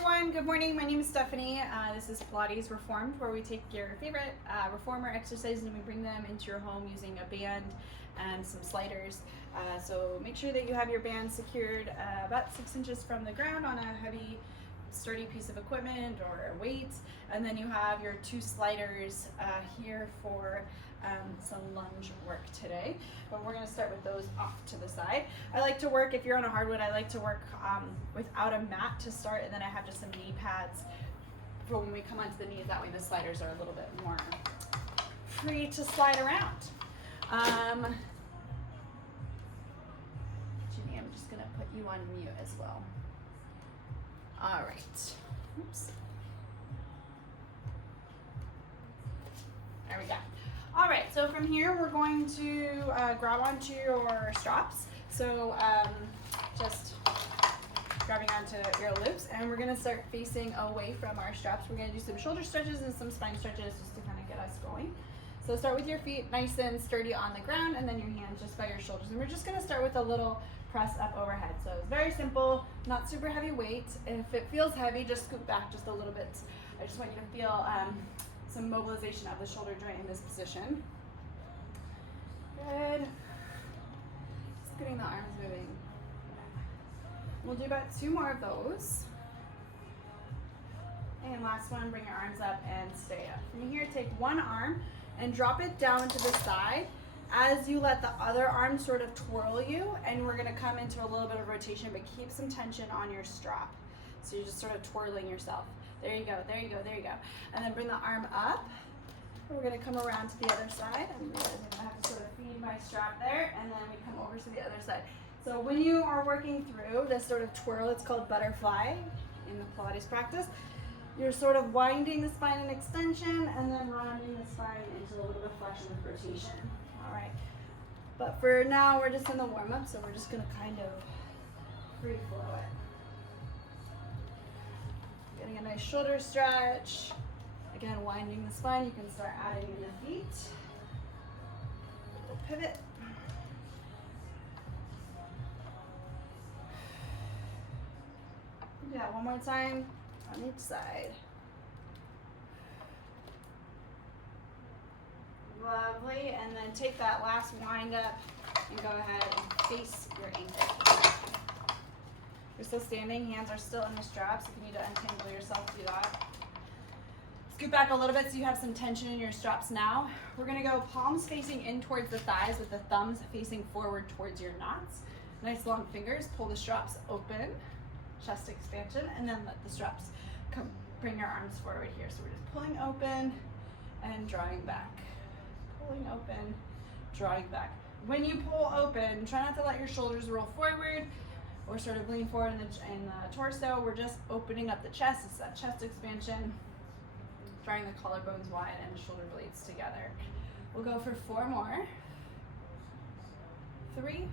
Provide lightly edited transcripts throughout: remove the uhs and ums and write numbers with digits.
everyone, good morning. My name is Stephanie. This is Pilates Reformed, where we take your favorite reformer exercises and we bring them into your home using a band and some sliders. So make sure that you have your band secured about 6 inches from the ground on a heavy, sturdy piece of equipment or a weight, and then you have your 2 sliders here for some lunge work today. But we're going to start with those off to the side. I like to work, if you're on a hardwood, I like to work without a mat to start, and then I have just some knee pads for when we come onto the knees. That way the sliders are a little bit more free to slide around. Ginny, I'm just going to put you on mute as well. All right. Oops. There we go. All right, so from here we're going to grab onto your straps. So just grabbing onto your loops, and we're gonna start facing away from our straps. We're gonna do some shoulder stretches and some spine stretches just to kind of get us going. So start with your feet nice and sturdy on the ground, and then your hands just by your shoulders. And we're just gonna start with a little press up overhead. So it's very simple, not super heavy weight. If it feels heavy, just scoot back just a little bit. I just want you to feel some mobilization of the shoulder joint in this position. Good. Just getting the arms moving. We'll do about 2 more of those. And last one, bring your arms up and stay up. From here, take one arm and drop it down to the side as you let the other arm sort of twirl you, and we're gonna come into a little bit of rotation, but keep some tension on your strap. So you're just sort of twirling yourself. There you go, there you go, there you go. And then bring the arm up. We're gonna come around to the other side. I'm gonna have to sort of feed my strap there, and then we come over to the other side. So when you are working through this sort of twirl, it's called butterfly in the Pilates practice. You're sort of winding the spine in extension and then rounding the spine into a little bit of flexion with rotation. All right, but for now we're just in the warm-up, so we're just gonna kind of free flow it. Getting a nice shoulder stretch. Again, winding the spine. You can start adding in the feet. A little pivot. Do that one more time on each side. Lovely, and then take that last wind up and go ahead and face your ankle. You're still standing, hands are still in the straps. If you need to untangle yourself, do that. Scoot back a little bit so you have some tension in your straps now. We're gonna go palms facing in towards the thighs with the thumbs facing forward towards your knots. Nice long fingers, pull the straps open, chest expansion, and then let the straps come, bring your arms forward here. So we're just pulling open and drawing back. Pulling open, drawing back. When you pull open, try not to let your shoulders roll forward or sort of lean forward in the torso. We're just opening up the chest. It's that chest expansion, drawing the collarbones wide and the shoulder blades together. We'll go for 4 more. 3,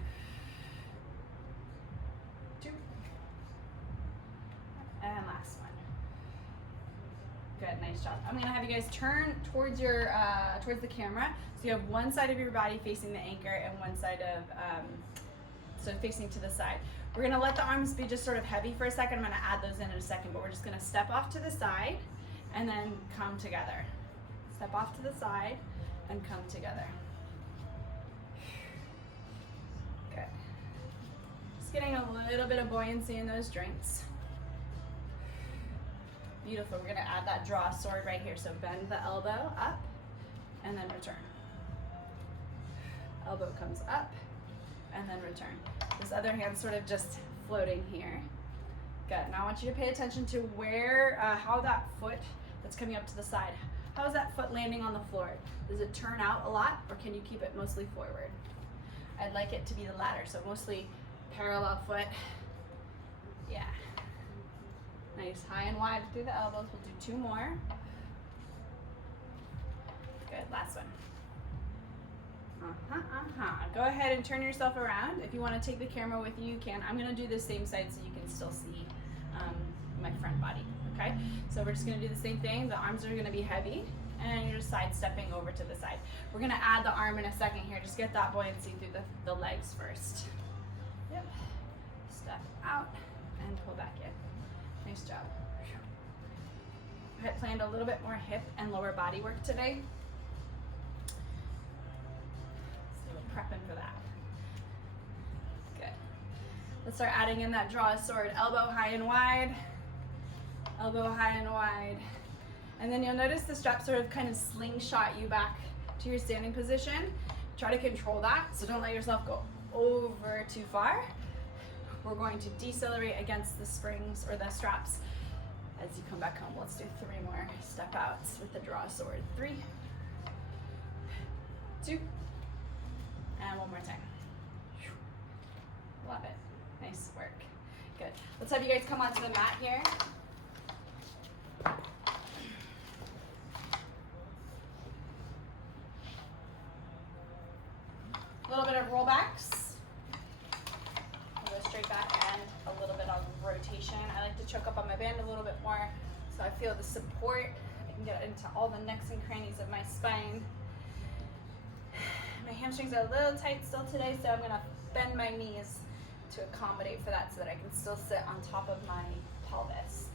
2, and last one. Good, nice job. I'm gonna have you guys turn towards your towards the camera. So you have one side of your body facing the anchor and one side of so facing to the side. We're gonna let the arms be just sort of heavy for a second. I'm gonna add those in a second, but we're just gonna step off to the side and then come together. Step off to the side and come together. Good. Just getting a little bit of buoyancy in those joints. Beautiful. We're gonna add that draw sword right here. So bend the elbow up and then return. Elbow comes up and then return. This other hand sort of just floating here. Good. Now I want you to pay attention to where, how that foot that's coming up to the side, how is that foot landing on the floor? Does it turn out a lot, or can you keep it mostly forward? I'd like it to be the latter, so mostly parallel foot. Yeah. Nice, high and wide through the elbows. We'll do 2 more. Good, last one. Go ahead and turn yourself around. If you want to take the camera with you, you can. I'm going to do the same side so you can still see my front body, okay? So we're just going to do the same thing. The arms are going to be heavy, and you're just sidestepping over to the side. We're going to add the arm in a second here. Just get that buoyancy through the legs first. Yep. Step out and pull back in. Nice job. I had planned a little bit more hip and lower body work today. So we're prepping for that. Good. Let's start adding in that draw a sword. Elbow high and wide. Elbow high and wide. And then you'll notice the strap sort of kind of slingshot you back to your standing position. Try to control that, so don't let yourself go over too far. We're going to decelerate against the springs or the straps as you come back home. Let's do 3 more step outs with the draw sword. 3, 2, and 1 more time. Love it. Nice work. Good. Let's have you guys come onto the mat here. A little bit of rollbacks. We'll go straight back and a little bit of rotation. I like to choke up on my band a little bit more so I feel the support. I can get into all the nooks and crannies of my spine. My hamstrings are a little tight still today, so I'm gonna bend my knees to accommodate for that so that I can still sit on top of my pelvis.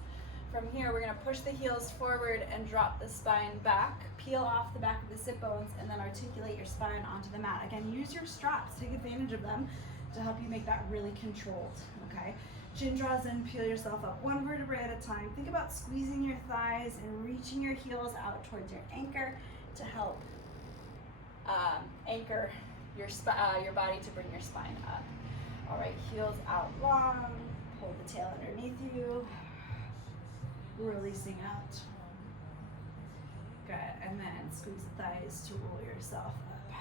From here, we're gonna push the heels forward and drop the spine back, peel off the back of the sit bones, and then articulate your spine onto the mat. Again, use your straps, take advantage of them to help you make that really controlled, okay? Chin draws in, peel yourself up 1 vertebrae at a time. Think about squeezing your thighs and reaching your heels out towards your anchor to help anchor your body to bring your spine up. All right, heels out long, pull the tail underneath you, releasing out. Good, and then squeeze the thighs to roll yourself up.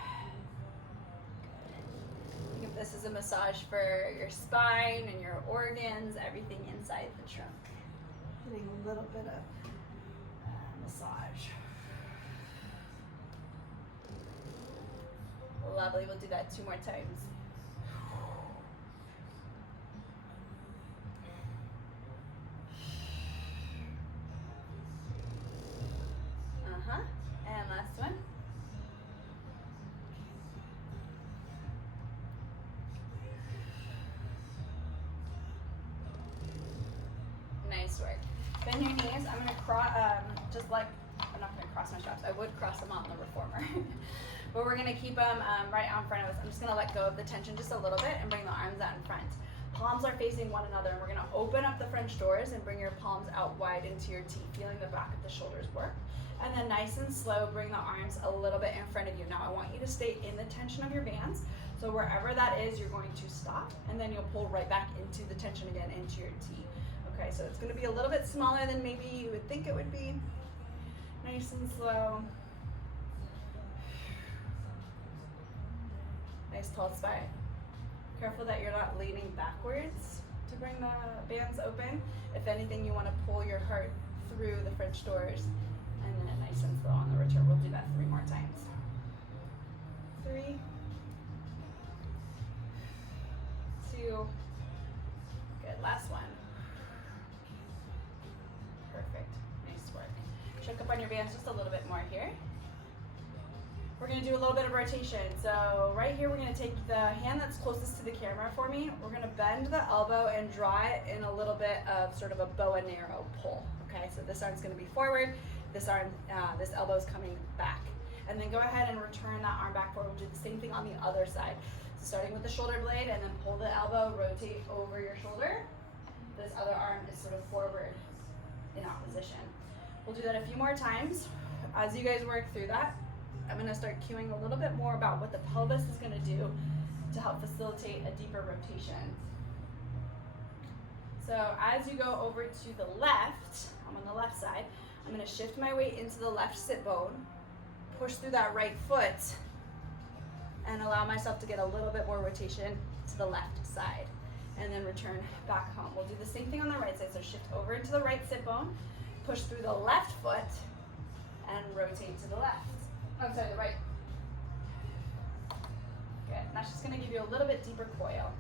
Good. Think of this as a massage for your spine and your organs, everything inside the trunk. Getting a little bit of massage. Lovely, we'll do that 2 more times. And last one. Nice work. Bend your knees. I'm gonna cross, I'm not gonna cross my straps. I would cross them on the reformer. But we're gonna keep them right out in front of us. I'm just gonna let go of the tension just a little bit and bring the arms out in front. Palms are facing one another, and we're gonna open up the French doors and bring your palms out wide into your T, feeling the back of the shoulders work. And then nice and slow, bring the arms a little bit in front of you. Now I want you to stay in the tension of your bands. So wherever that is, you're going to stop, and then you'll pull right back into the tension again, into your T. Okay, so it's gonna be a little bit smaller than maybe you would think it would be. Nice and slow. Nice tall spine. Careful that you're not leaning backwards to bring the bands open. If anything, you wanna pull your heart through the French doors. And then nice and slow on the return. We'll do that 3 more times. 3, 2, good, last one. Perfect, nice work. Choke up on your bands just a little bit more here. We're gonna do a little bit of rotation. So right here, we're gonna take the hand that's closest to the camera for me. We're gonna bend the elbow and draw it in a little bit of sort of a bow and arrow pull. Okay, so this arm's gonna be forward, this elbow's coming back. And then go ahead and return that arm back forward. We'll do the same thing on the other side. So starting with the shoulder blade, and then pull the elbow, rotate over your shoulder. This other arm is sort of forward in opposition. We'll do that a few more times. As you guys work through that, I'm gonna start cueing a little bit more about what the pelvis is gonna do to help facilitate a deeper rotation. So as you go over to the left, I'm on the left side, I'm gonna shift my weight into the left sit bone, push through that right foot, and allow myself to get a little bit more rotation to the left side, and then return back home. We'll do the same thing on the right side, so shift over into the right sit bone, push through the left foot, and rotate to the left. Oh, sorry, the right. Good, that's just gonna give you a little bit deeper coil.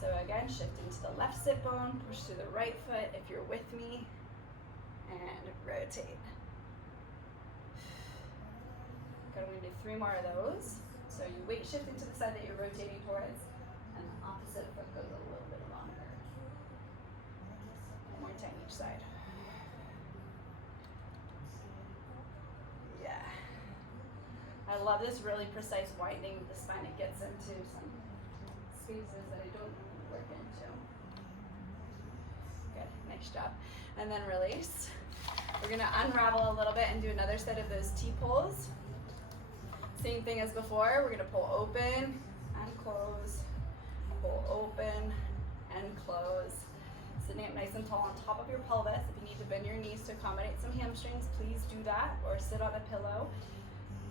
So again, shift into the left sit bone, push through the right foot if you're with me, and rotate. Good, we're gonna do 3 more of those. So you weight shift into the side that you're rotating towards, and the opposite foot goes a little bit longer. 1 more time each side. I love this really precise winding of the spine. It gets into some spaces that I don't normally work into. Good, nice job. And then release. We're gonna unravel a little bit and do another set of those T-pulls. Same thing as before. We're gonna pull open and close, pull open and close. Sitting up nice and tall on top of your pelvis. If you need to bend your knees to accommodate some hamstrings, please do that, or sit on a pillow.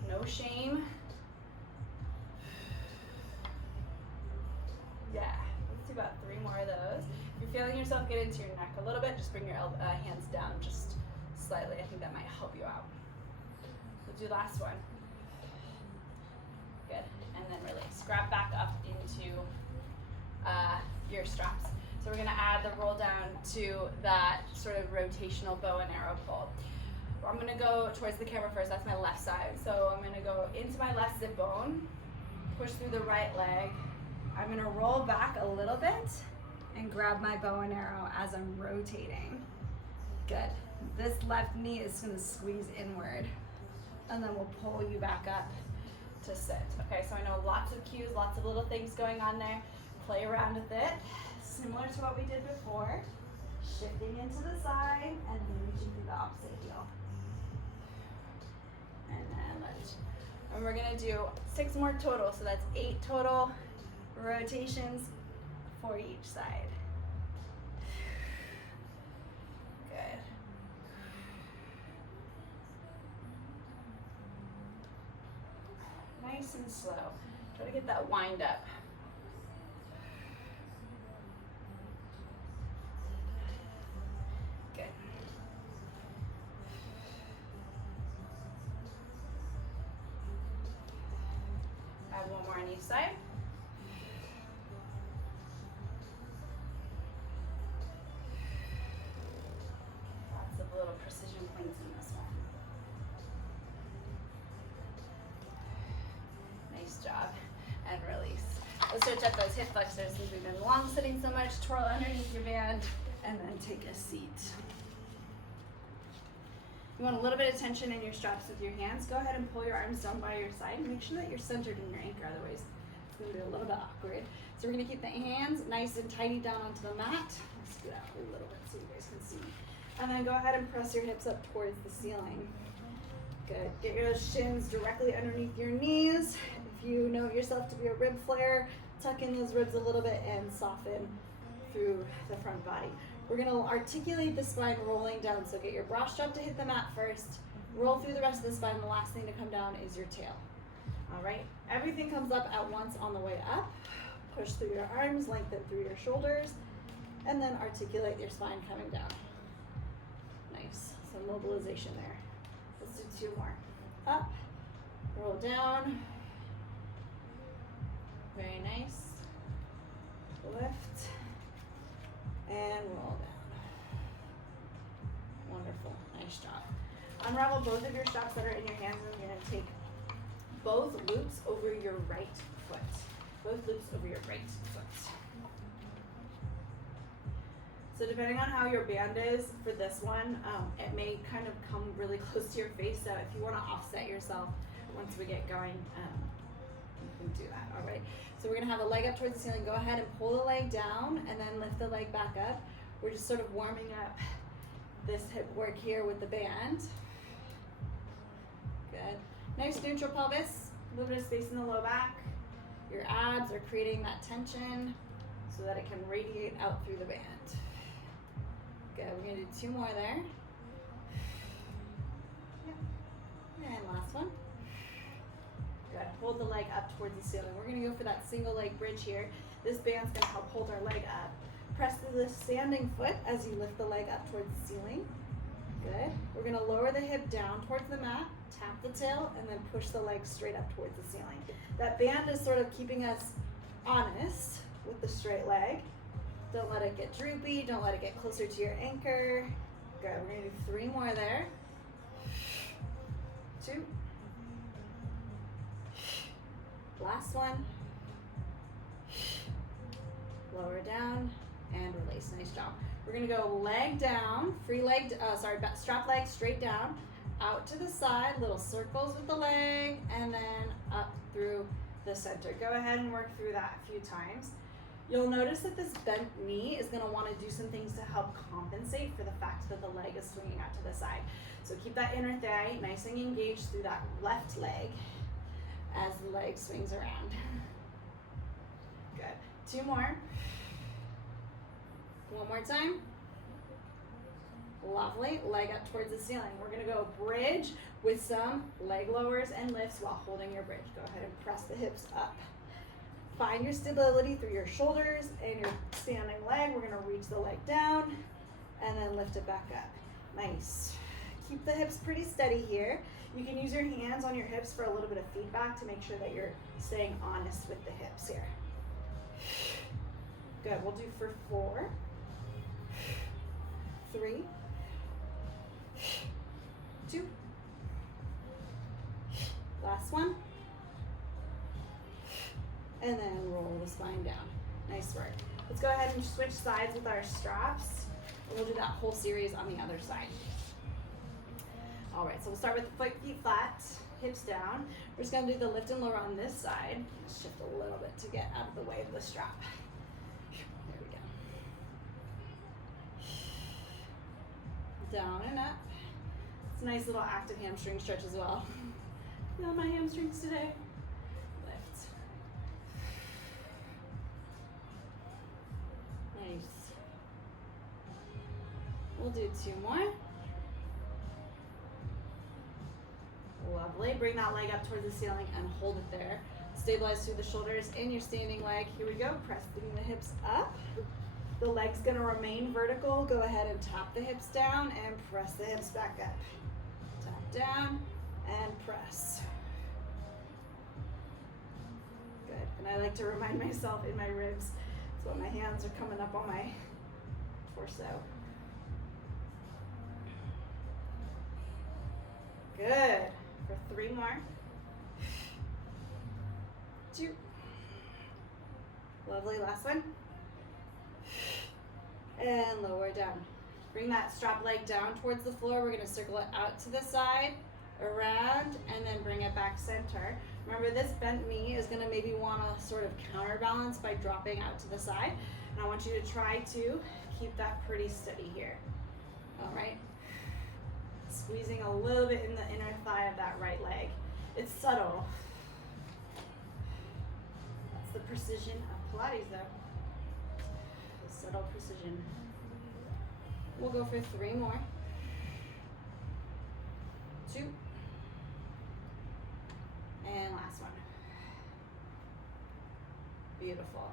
No shame. Yeah, let's do about 3 more of those. If you're feeling yourself get into your neck a little bit, just bring your hands down just slightly. I think that might help you out. We'll do last one. Good, and then release. Grab back up into your straps. So we're gonna add the roll down to that sort of rotational bow and arrow pull. I'm gonna go towards the camera first, that's my left side. So I'm gonna go into my left sit bone, push through the right leg. I'm gonna roll back a little bit and grab my bow and arrow as I'm rotating. Good. This left knee is gonna squeeze inward, and then we'll pull you back up to sit. Okay, so I know lots of cues, lots of little things going on there. Play around with it. Similar to what we did before, shifting into the side and then reaching through the opposite heel. And we're gonna do 6 more total, so that's 8 total rotations for each side. Good. Nice and slow. Try to get that wind up. One more on each side. Lots of little precision points in this one. Nice job. And release. Let's switch up those hip flexors since we've been long sitting so much. Twirl underneath your band and then take a seat. You want a little bit of tension in your straps with your hands. Go ahead and pull your arms down by your side. Make sure that you're centered in your anchor, otherwise it's going to be a little bit awkward. So we're going to keep the hands nice and tidy down onto the mat. Let's do that a little bit so you guys can see. And then go ahead and press your hips up towards the ceiling. Good. Get your shins directly underneath your knees. If you know yourself to be a rib flare, tuck in those ribs a little bit and soften through the front body. We're gonna articulate the spine rolling down, so get your bra strap to hit the mat first, roll through the rest of the spine, the last thing to come down is your tail. All right, everything comes up at once on the way up. Push through your arms, lengthen through your shoulders, and then articulate your spine coming down. Nice, some mobilization there. Let's do 2 more. Up, roll down. Very nice. Lift. And roll down. Wonderful, nice job. Unravel both of your straps that are in your hands, and you're gonna take both loops over your right foot. Both loops over your right foot. So depending on how your band is for this one, it may kind of come really close to your face, so if you wanna offset yourself once we get going, you can do that, all right? So we're gonna have a leg up towards the ceiling. Go ahead and pull the leg down and then lift the leg back up. We're just sort of warming up this hip work here with the band. Good. Nice neutral pelvis, a little bit of space in the low back. Your abs are creating that tension so that it can radiate out through the band. Good, we're gonna do 2 more there. Yep. And last one. Good. Hold the leg up towards the ceiling. We're gonna go for that single leg bridge here. This band's gonna help hold our leg up. Press through the standing foot as you lift the leg up towards the ceiling. Good. We're gonna lower the hip down towards the mat, tap the tail, and then push the leg straight up towards the ceiling. That band is sort of keeping us honest with the straight leg. Don't let it get droopy. Don't let it get closer to your anchor. Good. We're gonna do 3 more there. 2. Last one. Lower down and release. Nice job. We're gonna go leg down, strap leg straight down, out to the side, little circles with the leg, and then the center. Go ahead and work through that a few times. You'll notice that this bent knee is going to want to do some things to help compensate for the fact that the leg is swinging out to the side. So keep that inner thigh nice and engaged through that left leg as the leg swings around. Good. 2 more. 1 more time. Lovely. Leg up towards the ceiling. We're going to go bridge with some leg lowers and lifts while holding your bridge. Go ahead and press the hips up. Find your stability through your shoulders and your standing leg. We're going to reach the leg down and then lift it back up. Nice. Keep the hips pretty steady here. You can use your hands on your hips for a little bit of feedback to make sure that you're staying honest with the hips here. Good. We'll do for 4, 3, 2. Last one. And then roll the spine down. Nice work. Let's go ahead and switch sides with our straps. And we'll do that whole series on the other side. All right, so we'll start with the feet flat, hips down. We're just gonna do the lift and lower on this side. Let's shift a little bit to get out of the way of the strap. There we go. Down and up. It's a nice little active hamstring stretch as well. Feel my hamstrings today. Lift. Nice. We'll do 2 more. Lovely. Bring that leg up towards the ceiling and hold it there. Stabilize through the shoulders and your standing leg. Here we go. Pressing the hips up. The leg's going to remain vertical. Go ahead and tap the hips down and press the hips back up. Tap down and press. Good. And I like to remind myself in my ribs. That's when my hands are coming up on my torso. Good. For 3 more. 2. Lovely. Last one. And lower down. Bring that strap leg down towards the floor. We're going to circle it out to the side, around, and then bring it back center. Remember, this bent knee is going to maybe want to sort of counterbalance by dropping out to the side. And I want you to try to keep that pretty steady here. All right. Squeezing a little bit in the inner thigh of that right leg. It's subtle. That's the precision of Pilates though. The subtle precision. We'll go for 3 more. 2. And last one. Beautiful.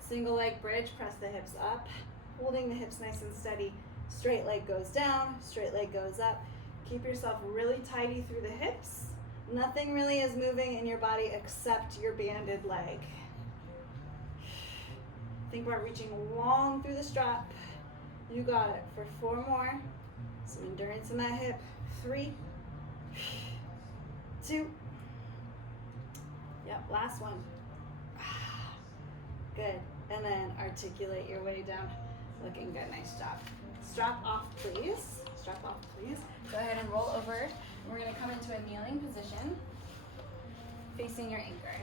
Single leg bridge, press the hips up, holding the hips nice and steady. Straight leg goes down, straight leg goes up. Keep yourself really tidy through the hips. Nothing really is moving in your body except your banded leg. Think about reaching long through the strap. You got it. For 4 more. Some endurance in that hip. 3, 2. Yep, last one. Good. And then articulate your way down. Looking good. Nice job. Strap off, please. Strap off, please. Go ahead and roll over. We're going to come into a kneeling position, facing your anchor.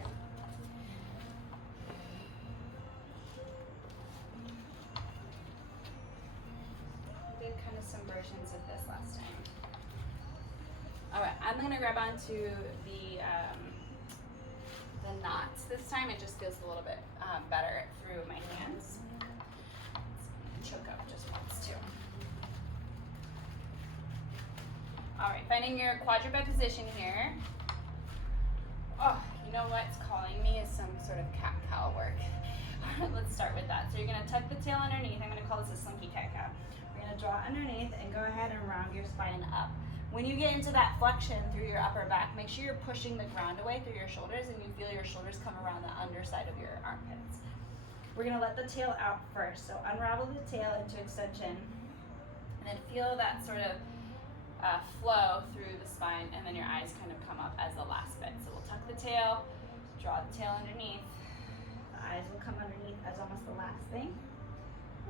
We did kind of some versions of this last time. All right, I'm going to grab onto the knots this time. It just feels a little bit better through my hands. Choke up just once too. All right, finding your quadruped position here. Oh, you know what's calling me is some sort of cat-cow work. All right, let's start with that. So you're gonna tuck the tail underneath. I'm gonna call this a slinky cat-cow. We're gonna draw underneath and go ahead and round your spine up. When you get into that flexion through your upper back, make sure you're pushing the ground away through your shoulders and you feel your shoulders come around the underside of your armpits. We're gonna let the tail out first. So unravel the tail into extension and then feel that sort of flow through the spine, and then your eyes kind of come up as the last bit. So we'll tuck the tail, draw the tail underneath. The eyes will come underneath as almost the last thing.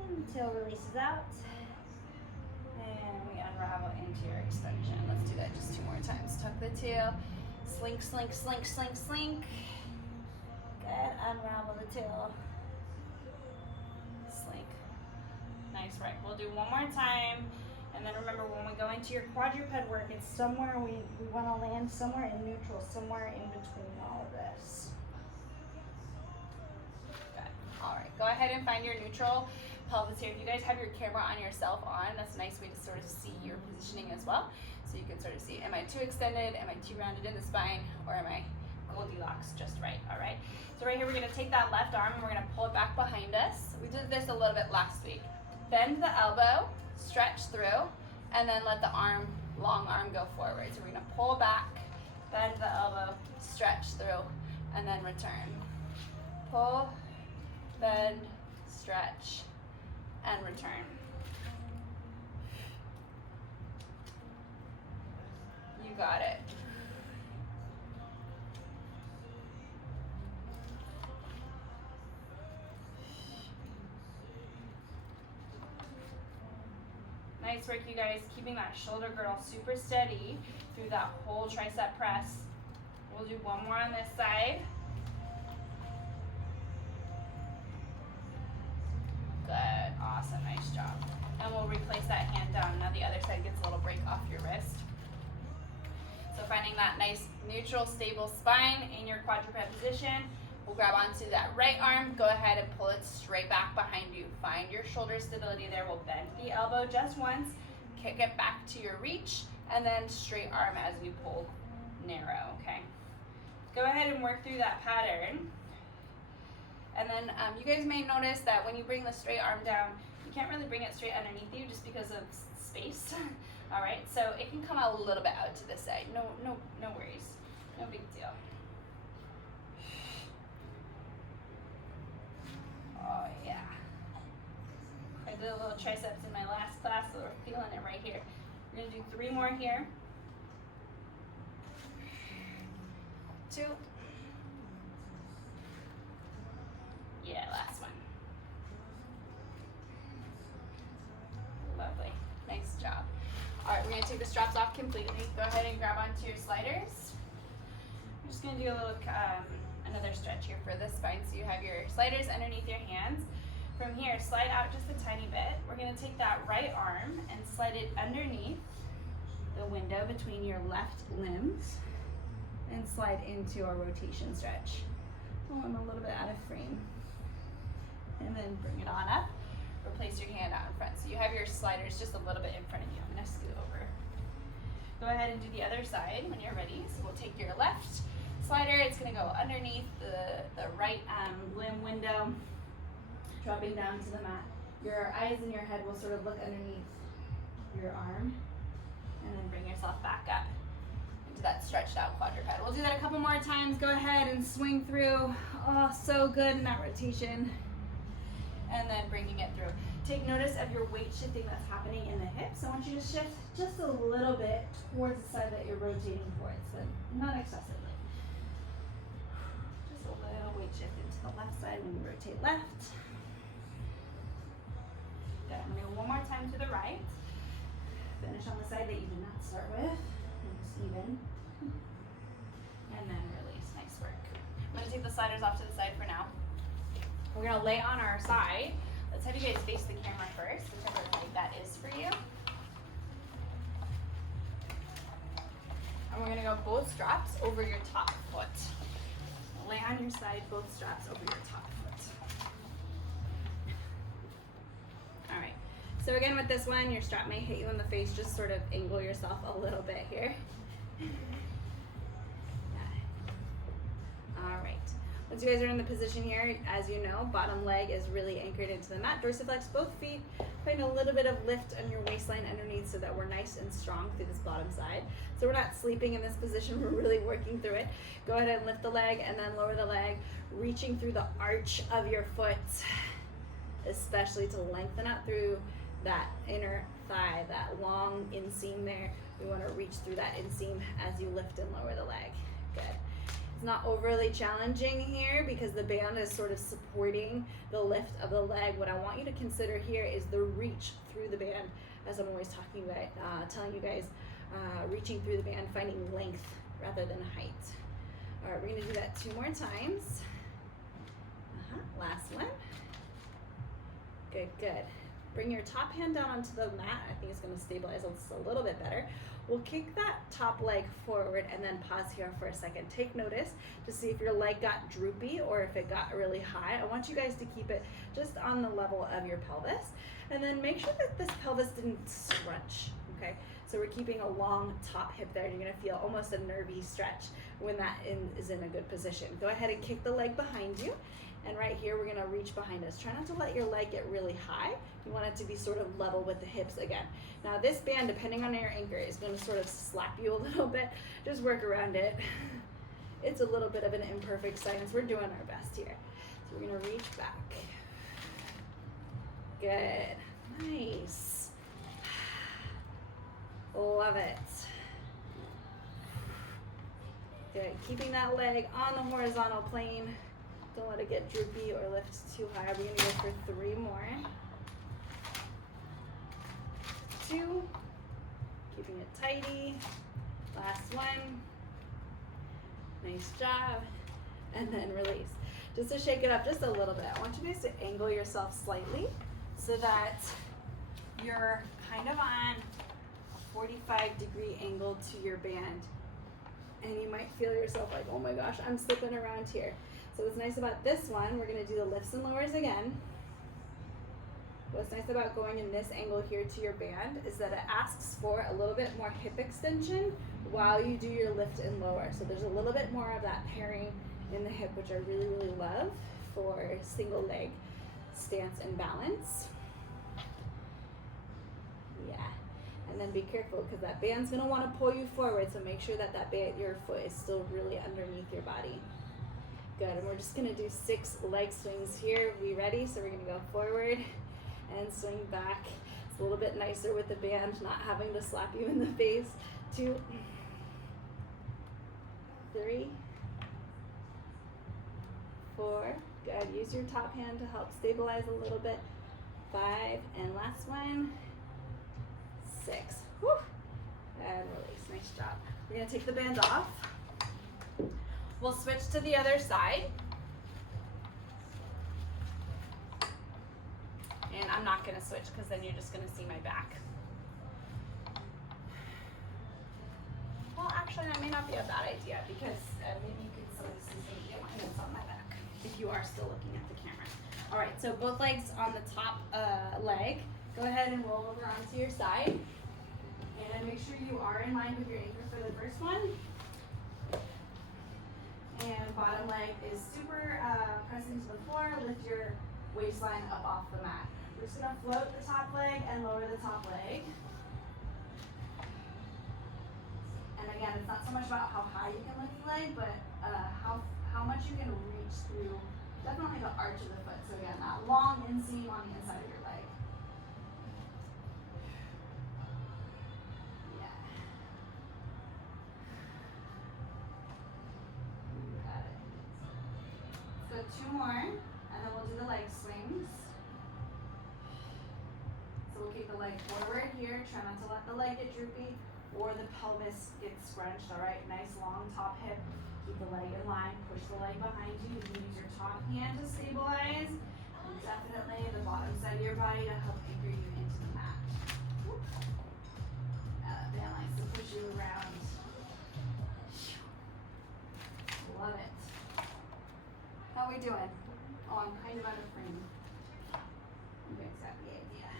And the tail releases out. And we unravel into your extension. Let's do that just 2 more times. Tuck the tail, slink, slink, slink, slink, slink. Good, unravel the tail. Slink. Nice, right. We'll do one more time. And then remember, when we go into your quadruped work, it's somewhere we want to land somewhere in neutral, somewhere in between all of this. Good. All right, go ahead and find your neutral pelvis here. If you guys have your camera on yourself on, that's a nice way to sort of see your positioning as well. So you can sort of see, am I too extended? Am I too rounded in the spine? Or am I Goldilocks just right? All right. So right here, we're going to take that left arm and we're going to pull it back behind us. We did this a little bit last week. Bend the elbow, stretch through, and then let the arm, long arm go forward. So we're going to pull back, bend the elbow, stretch through, and then return. Pull, bend, stretch, and return. You got it. Nice work, you guys, keeping that shoulder girdle super steady through that whole tricep press. We'll do one more on this side. Good, awesome, nice job. And we'll replace that hand down. Now the other side gets a little break off your wrist. So finding that nice neutral, stable spine in your quadruped position. We'll grab onto that right arm, go ahead and pull it straight back behind you. Find your shoulder stability there. We'll bend the elbow just once, kick it back to your reach, and then straight arm as we pull narrow, okay? Go ahead and work through that pattern. And then you guys may notice that when you bring the straight arm down, you can't really bring it straight underneath you just because of space. All right, so it can come out a little bit out to this side. No worries, no big deal. Oh yeah. I did a little triceps in my last class, so we're feeling it right here. We're gonna do 3 more here. 2. Yeah, last one. Lovely, nice job. All right, we're gonna take the straps off completely. Go ahead and grab onto your sliders. I'm just gonna do a little, another stretch here for the spine. So you have your sliders underneath your hands. From here, slide out just a tiny bit. We're gonna take that right arm and slide it underneath the window between your left limbs and slide into a rotation stretch. Pull them a little bit out of frame. And then bring it on up. Replace your hand out in front. So you have your sliders just a little bit in front of you. I'm gonna scoot over. Go ahead and do the other side when you're ready. So we'll take your left slider. It's gonna go underneath the right limb window, dropping down to the mat. Your eyes and your head will sort of look underneath your arm, and then bring yourself back up into that stretched out quadruped. We'll do that a couple more times. Go ahead and swing through. Oh, so good in that rotation. And then bringing it through. Take notice of your weight shifting that's happening in the hips. I want you to shift just a little bit towards the side that you're rotating towards, but not excessively. Just a little weight shift into the left side when you rotate left. Good. I'm gonna go one more time to the right. Finish on the side that you did not start with. Just even. And then release. Nice work. I'm gonna take the sliders off to the side for now. We're gonna lay on our side. Let's have you guys face the camera first, whichever side that is for you. And we're gonna go both straps over your top foot. Lay on your side, both straps over your top foot. All right, so again with this one, your strap may hit you in the face. Just sort of angle yourself a little bit here. All right. Once you guys are in the position here, as you know, bottom leg is really anchored into the mat. Dorsiflex both feet. Find a little bit of lift on your waistline underneath so that we're nice and strong through this bottom side. So we're not sleeping in this position, we're really working through it. Go ahead and lift the leg and then lower the leg, reaching through the arch of your foot, especially to lengthen out through that inner thigh, that long inseam there. We want to reach through that inseam as you lift and lower the leg. Good. Not overly challenging here because the band is sort of supporting the lift of the leg. What I want you to consider here is the reach through the band, as I'm always talking about, telling you guys, reaching through the band, finding length rather than height. All right, we're gonna do that 2 more times. last one. Good, good. Bring your top hand down onto the mat. I think it's gonna stabilize us a little bit better. We'll kick that top leg forward and then pause here for a second. Take notice to see if your leg got droopy or if it got really high. I want you guys to keep it just on the level of your pelvis. And then make sure that this pelvis didn't scrunch, okay? So we're keeping a long top hip there. You're gonna feel almost a nervy stretch when that is in a good position. Go ahead and kick the leg behind you. And right here, we're gonna reach behind us. Try not to let your leg get really high. You want it to be sort of level with the hips again. Now this band, depending on your anchor, is gonna sort of slap you a little bit. Just work around it. It's a little bit of an imperfect science. We're doing our best here. So we're gonna reach back. Good, nice. Love it. Good, keeping that leg on the horizontal plane. Don't let it get droopy or lift too high. We're gonna go for 3 more. 2, keeping it tidy. Last one. Nice job. And then release. Just to shake it up just a little bit, I want you guys to angle yourself slightly so that you're kind of on a 45-degree angle to your band. And you might feel yourself like, oh my gosh, I'm slipping around here. So what's nice about this one, we're gonna do the lifts and lowers again. What's nice about going in this angle here to your band is that it asks for a little bit more hip extension while you do your lift and lower. So there's a little bit more of that pairing in the hip, which I really, really love for single leg stance and balance. Yeah, and then be careful because that band's gonna wanna pull you forward, so make sure that your foot is still really underneath your body. Good, and we're just gonna do 6 leg swings here. We ready? So we're gonna go forward and swing back. It's a little bit nicer with the band, not having to slap you in the face. 2, 3, 4, good. Use your top hand to help stabilize a little bit. 5, and last one, 6. Whew. And release, nice job. We're gonna take the band off. We'll switch to the other side. And I'm not gonna switch because then you're just gonna see my back. Well, actually that may not be a bad idea because maybe you can sort of see some hands on my back if you are still looking at the camera. All right, so both legs on the top leg. Go ahead and roll over onto your side. And make sure you are in line with your anchor for the first one. And bottom leg is super pressing to the floor. Lift your waistline up off the mat. We're just gonna float the top leg and lower the top leg. And again, it's not so much about how high you can lift the leg, but how much you can reach through definitely the arch of the foot. So again, that long inseam on the inside of your leg. So 2 more, and then we'll do the leg swings. So we'll keep the leg forward here. Try not to let the leg get droopy or the pelvis get scrunched. All right, nice long top hip. Keep the leg in line. Push the leg behind you. You can use your top hand to stabilize. And definitely the bottom side of your body to help anchor you into the mat. Band likes to push you around. Love it. How are we doing? Oh, I'm kind of out of frame. You guys got the idea.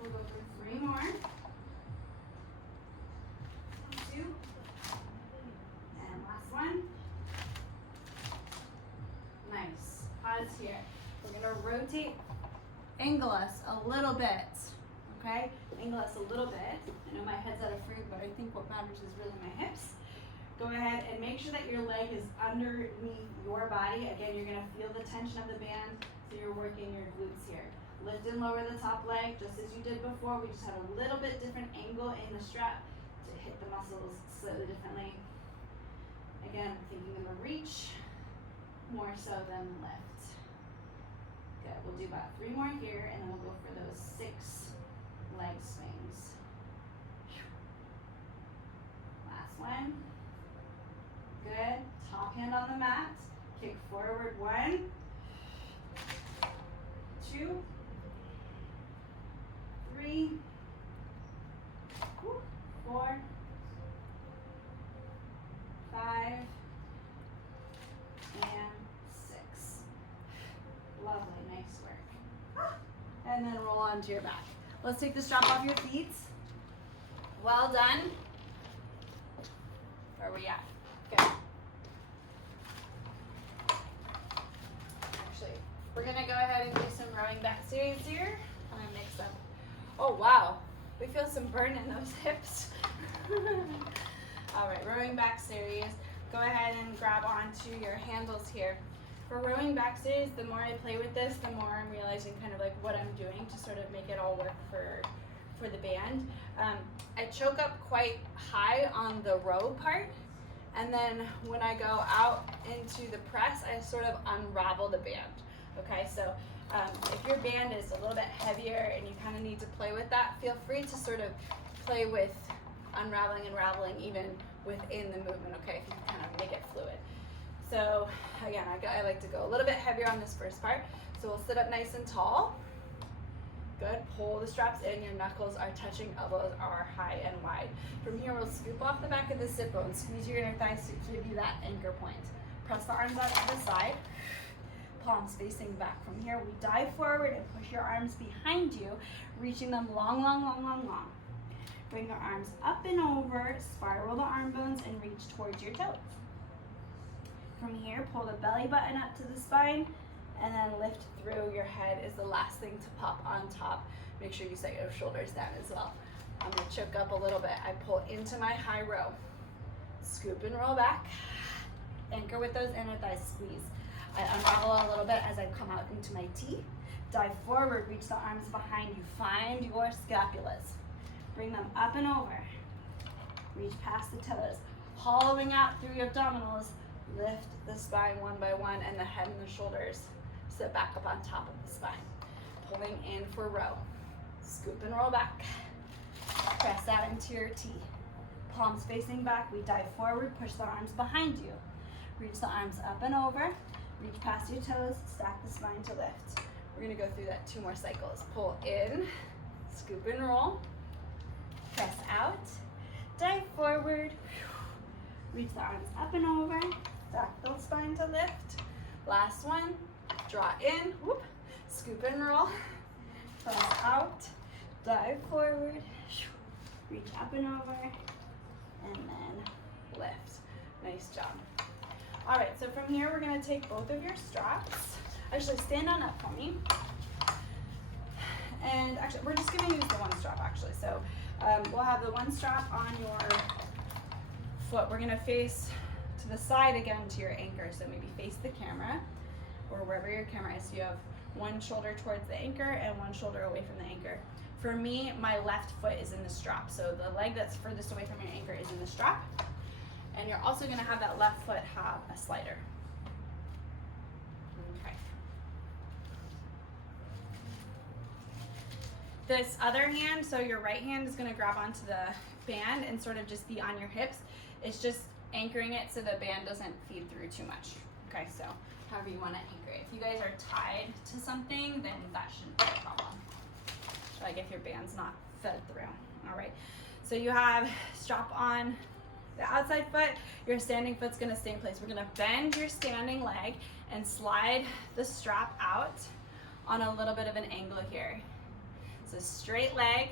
We'll go for 3 more. 2. And last one. Nice. Pause here. We're gonna rotate, angle us a little bit. Okay? Angle us a little bit. I know my head's out of frame, but I think what matters is really my hips. Go ahead and make sure that your leg is underneath your body. Again, you're gonna feel the tension of the band, so you're working your glutes here. Lift and lower the top leg, just as you did before. We just have a little bit different angle in the strap to hit the muscles slightly differently. Again, thinking of a reach more so than lift. Good, we'll do about 3 more here, and then we'll go for those 6 leg swings. Last one. Good. Top hand on the mat. Kick forward. 1, 2, 3, 4, 5, and 6. Lovely, nice work. And then roll onto your back. Let's take the strap off your feet. Well done. Where are we at? Good. Actually, we're gonna go ahead and do some rowing back series here. I'm gonna mix up. Oh wow, we feel some burn in those hips. All right, rowing back series. Go ahead and grab onto your handles here. For rowing back series, the more I play with this, the more I'm realizing kind of like what I'm doing to sort of make it all work for the band. I choke up quite high on the row part, and then when I go out into the press, I sort of unravel the band. Okay, so if your band is a little bit heavier and you kind of need to play with that, feel free to sort of play with unraveling and raveling even within the movement, okay, if you can kind of make it fluid. So again, I like to go a little bit heavier on this first part. So we'll sit up nice and tall. Good, pull the straps in, your knuckles are touching, elbows are high and wide. From here, we'll scoop off the back of the sit bone, squeeze your inner thighs to give you that anchor point. Press the arms out to the side, palms facing back. From here, we dive forward and push your arms behind you, reaching them long, long, long, long, long. Bring your arms up and over, spiral the arm bones, and reach towards your toes. From here, pull the belly button up to the spine, and then lift through. Your head is the last thing to pop on top. Make sure you set your shoulders down as well. I'm gonna choke up a little bit. I pull into my high row. Scoop and roll back. Anchor with those inner thighs, squeeze. I unravel a little bit as I come out into my T. Dive forward, reach the arms behind you. Find your scapulas. Bring them up and over. Reach past the toes. Hollowing out through your abdominals. Lift the spine one by one, and the head and the shoulders sit back up on top of the spine. Pulling in for row. Scoop and roll back. Press out into your T. Palms facing back, we dive forward, push the arms behind you. Reach the arms up and over. Reach past your toes, stack the spine to lift. We're gonna go through that 2 more cycles. Pull in, scoop and roll. Press out, dive forward. Reach the arms up and over. Stack the spine to lift. Last one, draw in, whoop, scoop and roll, press out, dive forward, reach up and over, and then lift. Nice job. All right, so from here, we're gonna take both of your straps. Actually, stand on up for me. And actually, we're just gonna use the one strap actually. So we'll have the one strap on your foot. We're gonna face to the side again to your anchor. So maybe face the camera or wherever your camera is. So you have one shoulder towards the anchor and one shoulder away from the anchor. For me, my left foot is in the strap. So the leg that's furthest away from your anchor is in the strap. And you're also gonna have that left foot have a slider. Okay. This other hand, so your right hand is gonna grab onto the band and sort of just be on your hips. It's just anchoring it so the band doesn't feed through too much. Okay, so however you want to anchor it. If you guys are tied to something, then that shouldn't be a problem. Like if your band's not fed through. All right, so you have strap on the outside foot, your standing foot's gonna stay in place. We're gonna bend your standing leg and slide the strap out on a little bit of an angle here. So straight leg,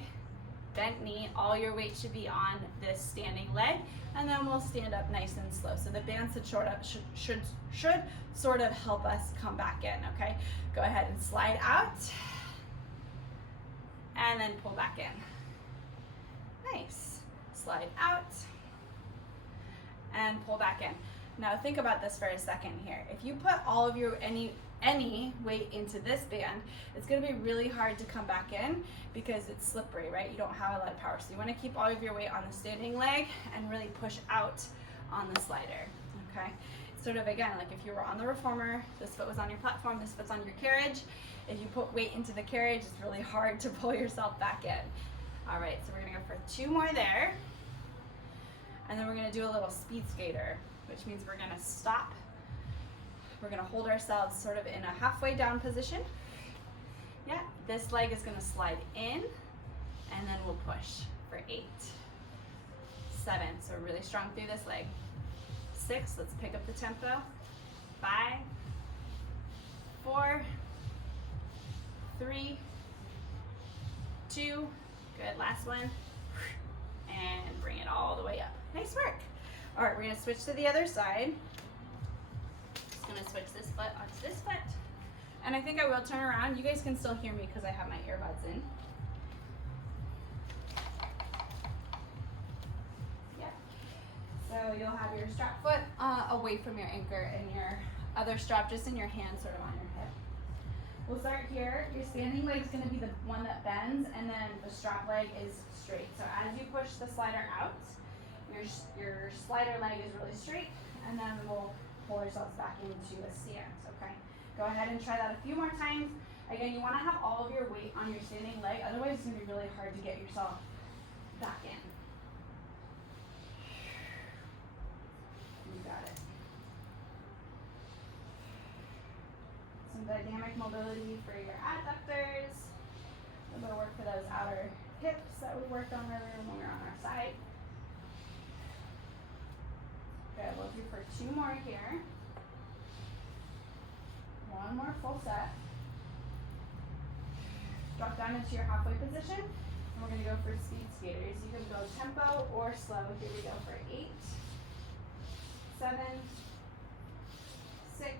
bent knee, all your weight should be on this standing leg, and then we'll stand up nice and slow. So the band should sort of help us come back in, okay? Go ahead and slide out, and then pull back in. Nice. Slide out, and pull back in. Now think about this for a second here. If you put all of your any weight into this band, it's gonna be really hard to come back in because it's slippery, right? You don't have a lot of power. So you wanna keep all of your weight on the standing leg and really push out on the slider, okay? Sort of again, like if you were on the reformer, this foot was on your platform, this foot's on your carriage. If you put weight into the carriage, it's really hard to pull yourself back in. All right, so we're gonna go for 2 more there. And then we're gonna do a little speed skater. which means we're gonna stop. We're gonna hold ourselves sort of in a halfway down position. Yeah, this leg is gonna slide in, and then we'll push for 8, 7, so really strong through this leg. 6, let's pick up the tempo. 5, 4, 3, 2, good, last one, and bring it all the way up. Nice work. All right, we're gonna switch to the other side. Just gonna switch this foot onto this foot. And I think I will turn around. You guys can still hear me because I have my earbuds in. Yeah. So you'll have your strap foot away from your anchor and your other strap just in your hand, sort of on your hip. We'll start here. Your standing leg is going to be the one that bends, and then the strap leg is straight. So as you push the slider out, your slider leg is really straight, and then we'll pull ourselves back into a stance, okay? Go ahead and try that a few more times. Again, you want to have all of your weight on your standing leg, otherwise it's going to be really hard to get yourself back in. You got it. Some dynamic mobility for your adductors. A little bit of work for those outer hips that we worked on earlier when we were on our side. Good, we'll do for 2 more here. 1 more full set. Drop down into your halfway position. And we're going to go for speed skaters. You can go tempo or slow. Here we go for 8, 7, 6,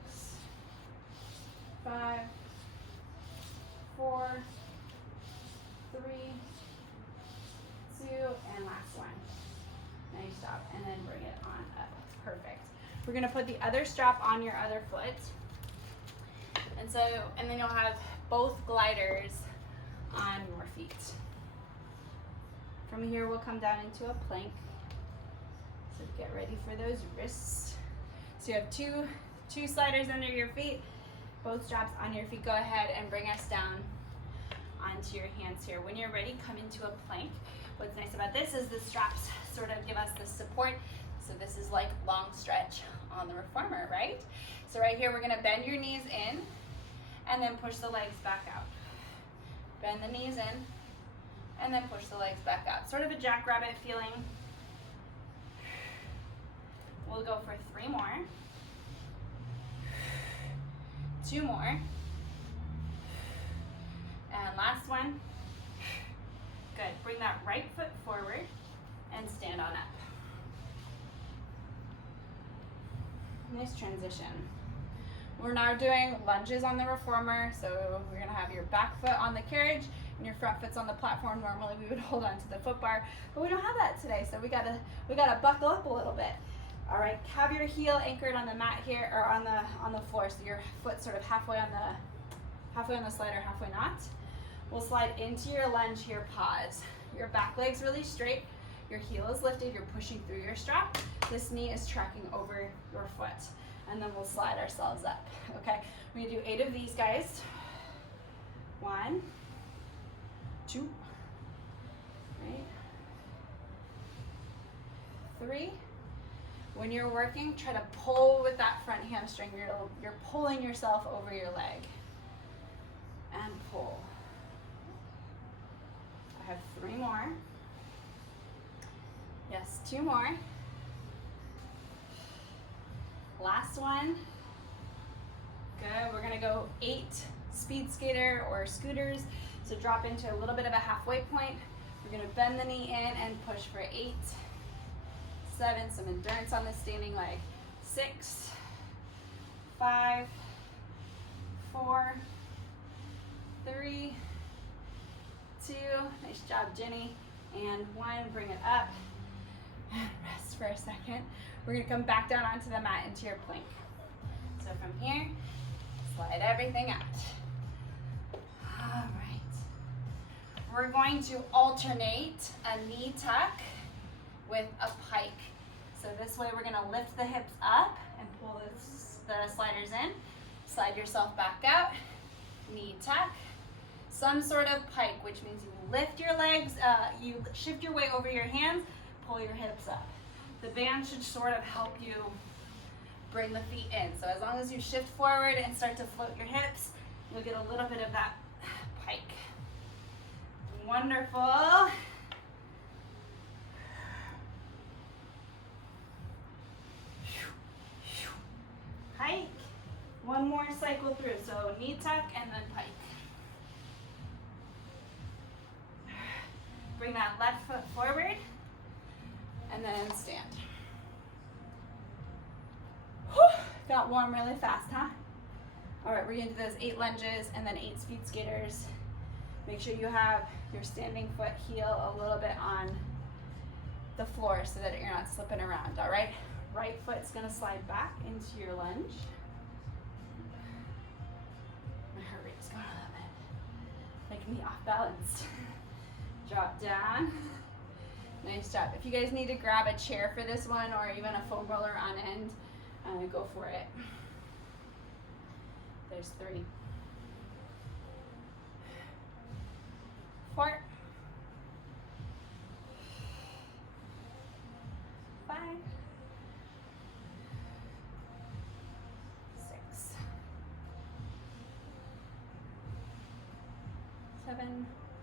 5, 4, 3, 2, and last one. Nice job. And then bring it on up. Perfect. We're going to put the other strap on your other foot. And then you'll have both gliders on your feet. From here, we'll come down into a plank. So get ready for those wrists. So you have two sliders under your feet, both straps on your feet. Go ahead and bring us down onto your hands here. When you're ready, come into a plank. What's nice about this is the straps sort of give us the support. So this is like long stretch on the reformer, right? So right here, we're gonna bend your knees in and then push the legs back out. Bend the knees in and then push the legs back out. Sort of a jackrabbit feeling. We'll go for 3 more. 2 more. And last one. Good. Bring that right foot forward and stand on up. Nice transition. We're now doing lunges on the reformer. So we're gonna have your back foot on the carriage and your front foot's on the platform. Normally we would hold on to the foot bar, but we don't have that today. So we gotta buckle up a little bit. All right, have your heel anchored on the mat here, or on the floor. So your foot sort of halfway on the slider, halfway not. We'll slide into your lunge here, pause. Your back leg's really straight. Your heel is lifted, you're pushing through your strap. This knee is tracking over your foot. And then we'll slide ourselves up, okay? We're gonna do 8 of these, guys. 1, 2, right? 3. When you're working, try to pull with that front hamstring. You're pulling yourself over your leg. And pull. I have 3 more. Yes, 2 more. Last one. Good, we're gonna go 8 speed skater or scooters. So drop into a little bit of a halfway point. We're gonna bend the knee in and push for 8, 7, some endurance on the standing leg. 6, 5, 4, 3, 2, nice job, Jenny. And 1, bring it up. And rest for a second. We're gonna come back down onto the mat into your plank. So from here, slide everything out. All right. We're going to alternate a knee tuck with a pike. So this way we're gonna lift the hips up and pull the sliders in. Slide yourself back out, knee tuck. Some sort of pike, which means you lift your legs, you shift your weight over your hands, pull your hips up. The band should sort of help you bring the feet in. So as long as you shift forward and start to float your hips, you'll get a little bit of that pike. Wonderful. Pike. One more cycle through. So knee tuck and then pike. Bring that left foot forward and then stand. Whew, got warm really fast, huh? All right, we're gonna do those 8 lunges and then 8 speed skaters. Make sure you have your standing foot heel a little bit on the floor so that you're not slipping around, all right? Right foot's gonna slide back into your lunge. My heart rate's going a little bit. Making me off balance. Drop down. Nice job. If you guys need to grab a chair for this one or even a foam roller on end, go for it. There's 3. 4. 5. 6. 7.